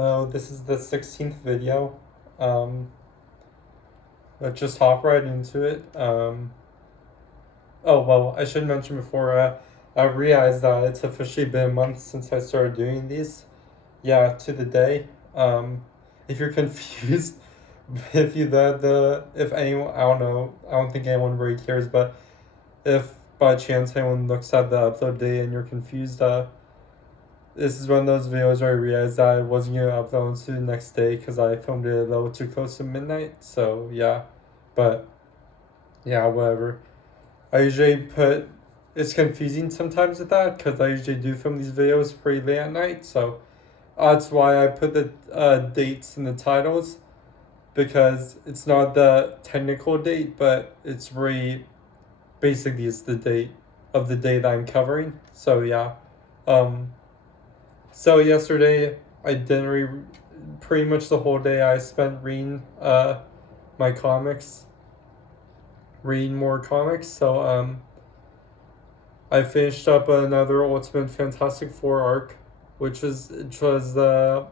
Hello, this is the 16th video. Um, let's just hop right into it. Oh, well, I should mention before, I realized that it's officially been a month since I started doing these. Yeah, to the day. Um, if you're confused, if you, if anyone, I don't know, I don't think anyone really cares, but if by chance anyone looks at the upload date and you're confused, this is one of those videos where I realized that I wasn't going to upload to the next day because I filmed it a little too close to midnight. So, yeah. But, yeah, whatever. I usually put. It's confusing sometimes with that because I usually do film these videos pretty late at night. So, that's why I put the dates in the titles because it's not the technical date, but it's really. Basically, it's the date of the day that I'm covering. So, yeah. Um, So yesterday I didn't read pretty much the whole day I spent reading my comics, reading more comics. So I finished up another Ultimate Fantastic Four arc, which was the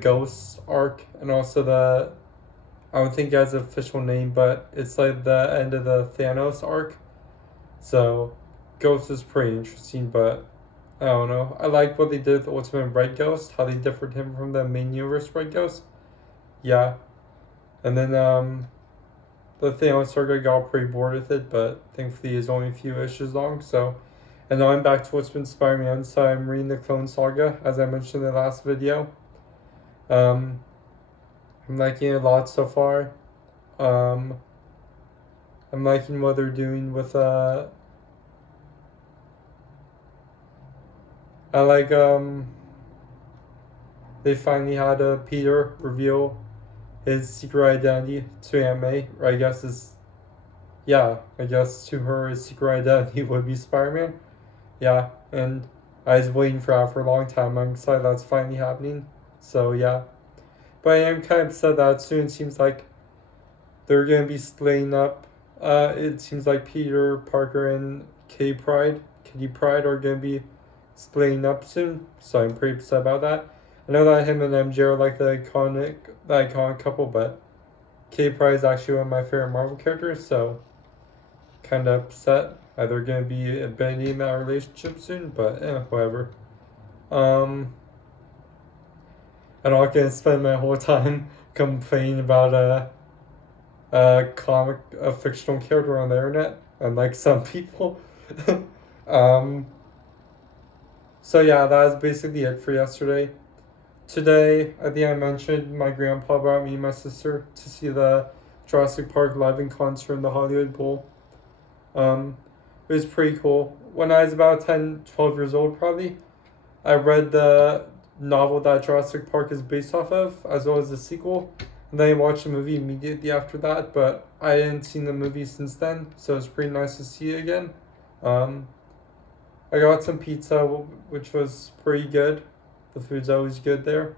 Ghost arc, and also the I don't think it has an official name, but it's like the end of the Thanos arc. So Ghost is pretty interesting, but I don't know. I like what they did with Ultimate Red Ghost, how they differed him from the main universe Red Ghost. Yeah. And then the Thanos saga got pretty bored with it, but thankfully it's only a few issues long. So, and now I'm back to what's been Spider-Man. So I'm reading the Clone Saga, as I mentioned in the last video. Um, I'm liking it a lot so far. Um, I'm liking what they're doing with I like they finally had Peter reveal his secret identity to Aunt May. Or I guess I guess to her his secret identity would be Spider-Man. Yeah, and I was waiting for that for a long time. I'm excited that's finally happening. So yeah, but I am kind of upset that soon. It seems like they're gonna be splitting up. It seems like Peter Parker and Kitty Pride are gonna be splitting up soon. So I'm pretty upset about that. I know that him and MJ are like the iconic couple, but Kitty Pryde is actually one of my favorite Marvel characters, so kind of upset. They're gonna be abandoning that relationship soon, but whatever. Um, I'm not gonna spend my whole time complaining about a fictional character on the internet, unlike some people. um, so yeah, that was basically it for yesterday. Today, I think I mentioned my grandpa brought me and my sister to see the Jurassic Park live in concert in the Hollywood Bowl. Um, it was pretty cool. When I was about 10, 12 years old, probably, I read the novel that Jurassic Park is based off of, as well as the sequel. And then I watched the movie immediately after that, but I hadn't seen the movie since then, so it's pretty nice to see it again. Um, I got some pizza, which was pretty good. The food's always good there.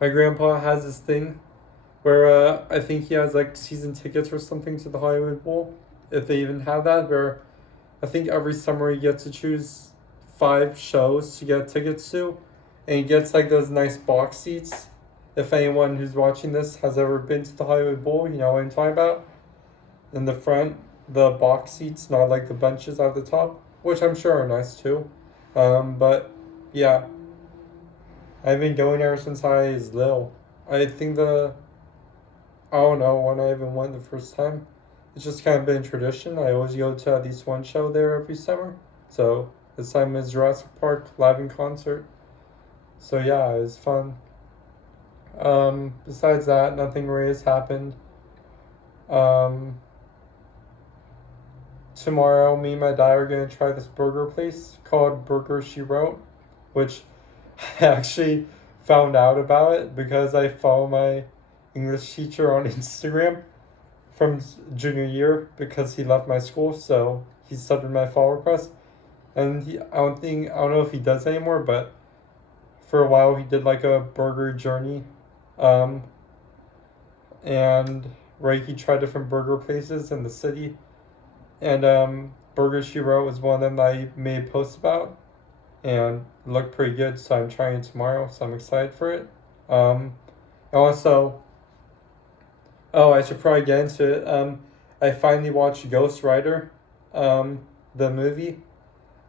My grandpa has this thing where I think he has like season tickets or something to the Hollywood Bowl, if they even have that. Where I think every summer he gets to choose 5 shows to get tickets to, and he gets like those nice box seats. If anyone who's watching this has ever been to the Hollywood Bowl, you know what I'm talking about. In the front, the box seats, not like the benches at the top, which I'm sure are nice too. But yeah, I've been going there since I was little. I think I don't know when I even went the first time. It's just kind of been a tradition. I always go to at least one show there every summer. So this time is Jurassic Park live in concert. So yeah, it was fun. Besides that, nothing really has happened. Um, Tomorrow, me and my dad are gonna try this burger place called Burger She Wrote, which I actually found out about it because I follow my English teacher on Instagram from junior year because he left my school, so he accepted my follow request. And I don't know if he does anymore, but for a while he did like a burger journey, um, and right he tried different burger places in the city, and Burger She Wrote was one of them that I made posts about. and it looked pretty good. So I'm trying it tomorrow. So I'm excited for it. Um, Also, oh, I should probably get into it. I finally watched Ghost Rider, um, the movie,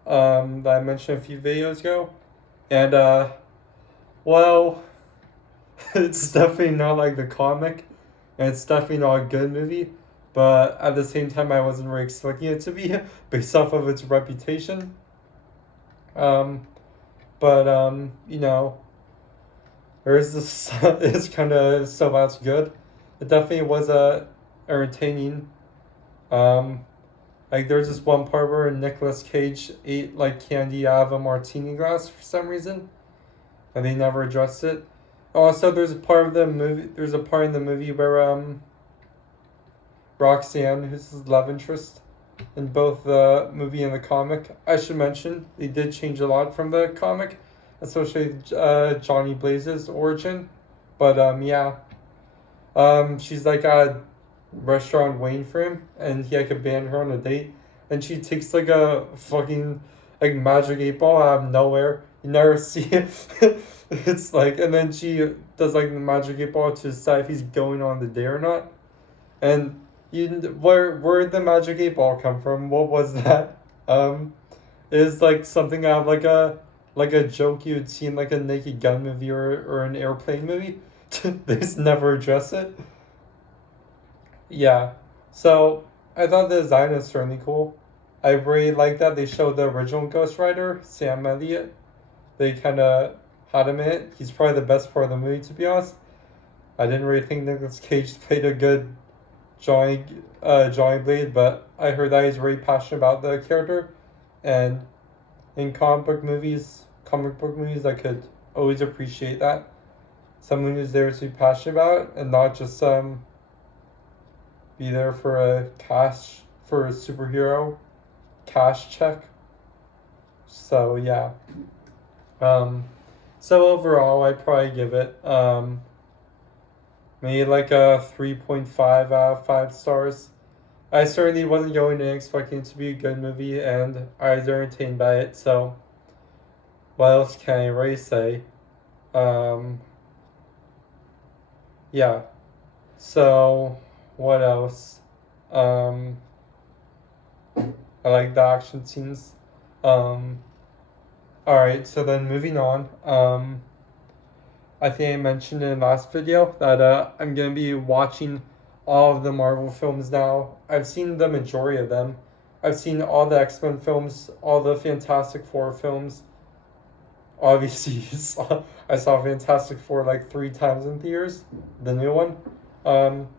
that I mentioned a few videos ago, and well, it's definitely not like the comic, and it's definitely not a good movie. But at the same time, I wasn't really expecting it to be based off of its reputation. Um, but you know, there's this. It's kind of so that's good. It definitely was entertaining. Um, like there's this one part where Nicolas Cage ate like candy out of a martini glass for some reason, and they never addressed it. Also, there's a part of the movie. There's a part in the movie where Roxanne, who's his love interest in both the movie and the comic. I should mention they did change a lot from the comic, especially Johnny Blaze's origin. But yeah, she's like at a restaurant waiting for him, and he like abandoned her on a date, and she takes like a fucking like magic 8 ball out of nowhere. You never see it. It's like, and then she does like the magic 8 ball to decide if he's going on the date or not. And you, where did the magic 8 ball come from? What was that? Um, is like something out of like a joke you'd see in like a Naked Gun movie or an airplane movie. They just never address it. Yeah. So I thought the design is certainly cool. I really like that they showed the original Ghost Rider, Sam Elliott. They kind of had him in it. He's probably the best part of the movie, to be honest. I didn't really think Nicolas Cage played a good Johnny Johnny Blade, but I heard that he's really passionate about the character, and in comic book movies, I could always appreciate that someone who's there to be passionate about it and not just be there for a superhero cash check. So yeah. Um, so overall, I'd probably give it maybe like a 3.5 out of 5 stars. I certainly wasn't going in expecting it to be a good movie, and I was entertained by it. So what else can I really say? Um, yeah. So what else? Um, I like the action scenes. Um, all right. So then moving on. I think I mentioned in the last video that I'm gonna be watching all of the Marvel films now. I've seen the majority of them. I've seen all the X-Men films, all the Fantastic Four films. Obviously, I saw Fantastic Four like 3 times in theaters, the new one. Um,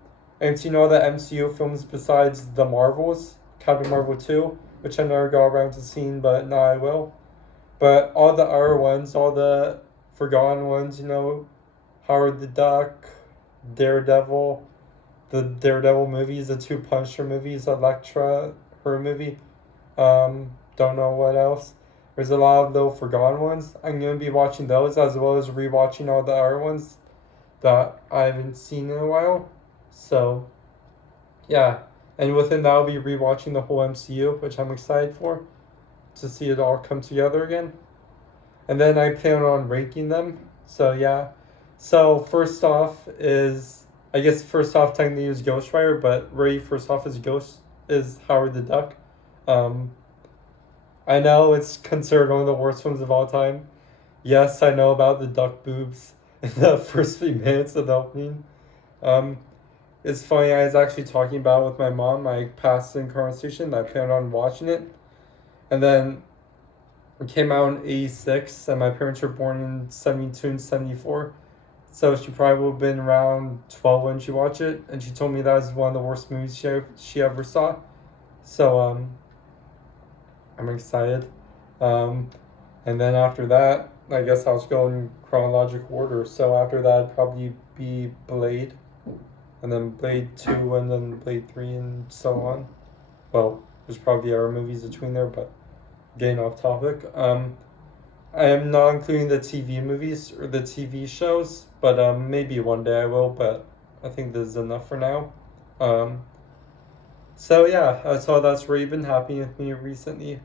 and seen all the MCU films besides the Marvels, Captain Marvel 2, which I never got around to seeing, but now I will. But all the other ones, all the forgotten ones, Howard the Duck, Daredevil, the Daredevil movies, the two Punisher movies, Elektra, her movie. Don't know what else. There's a lot of little forgotten ones. I'm gonna be watching those as well as rewatching all the other ones that I haven't seen in a while. So yeah, and within that, I'll be rewatching the whole MCU, which I'm excited for to see it all come together again. And then I plan on ranking them. So yeah. So first off is I guess first off technically is Ghost Rider, but really first off is Howard the Duck. Um, I know it's considered one of the worst films of all time. Yes, I know about the duck boobs in the first few minutes of the opening. Um, it's funny, I was actually talking about it with my mom. I passed in conversation that I planned on watching it. And then it came out in 86, and my parents were born in 72 and 74. So she probably would have been around 12 when she watched it. And she told me that was one of the worst movies she ever saw. So I'm excited. Um, and then after that, I guess I'll just go in chronological order. So after that, it'd probably be Blade, and then Blade 2, and then Blade 3, and so on. Well, there's probably other movies between there, but getting off topic. I am not including the TV movies or the TV shows, but maybe one day I will, but I think this is enough for now. Um, so yeah, that's all that's really been happening with me recently.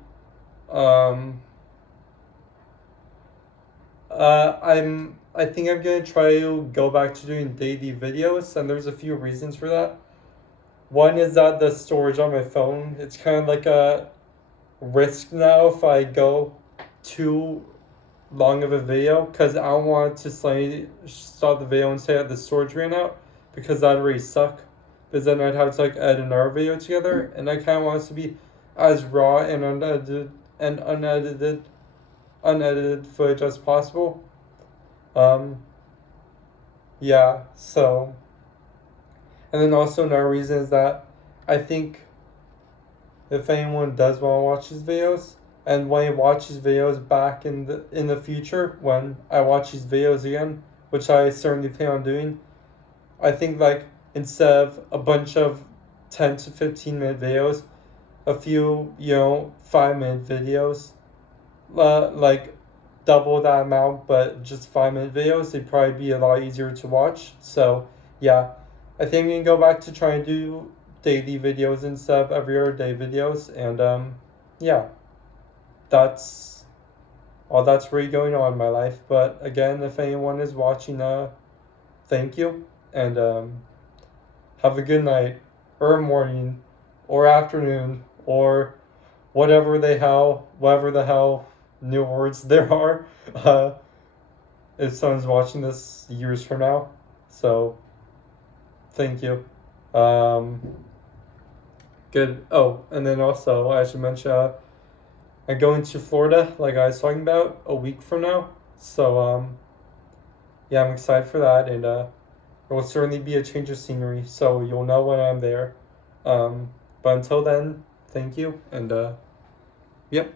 Um, I think I'm gonna try to go back to doing daily videos, and there's a few reasons for that. One is that the storage on my phone, it's kind of like a risk now if I go too long of a video, because I don't want to suddenly stop the video and say that the storage ran out, because that'd really suck. Because then I'd have to like edit another video together, and I kind of want it to be as raw and unedited footage as possible. Um, yeah. So, and then also another reason is that I think if anyone does want to watch these videos, and when I watch these videos back in the future, when I watch these videos again, which I certainly plan on doing, I think like instead of a bunch of 10 to 15 minute videos, a few 5 minute videos, like double that amount, but just 5 minute videos, they'd probably be a lot easier to watch. So yeah, I think we can go back to trying to do daily videos instead of every other day videos, and yeah, that's all that's really going on in my life. But again, if anyone is watching, thank you, and have a good night, or morning, or afternoon, or whatever the hell new words there are. Uh, if someone's watching this years from now, so thank you. Um, Good. Oh, and then also I should mention I'm going to Florida, like I was talking about, a week from now. So yeah, I'm excited for that, and it will certainly be a change of scenery. So you'll know when I'm there. But until then, thank you, and yep.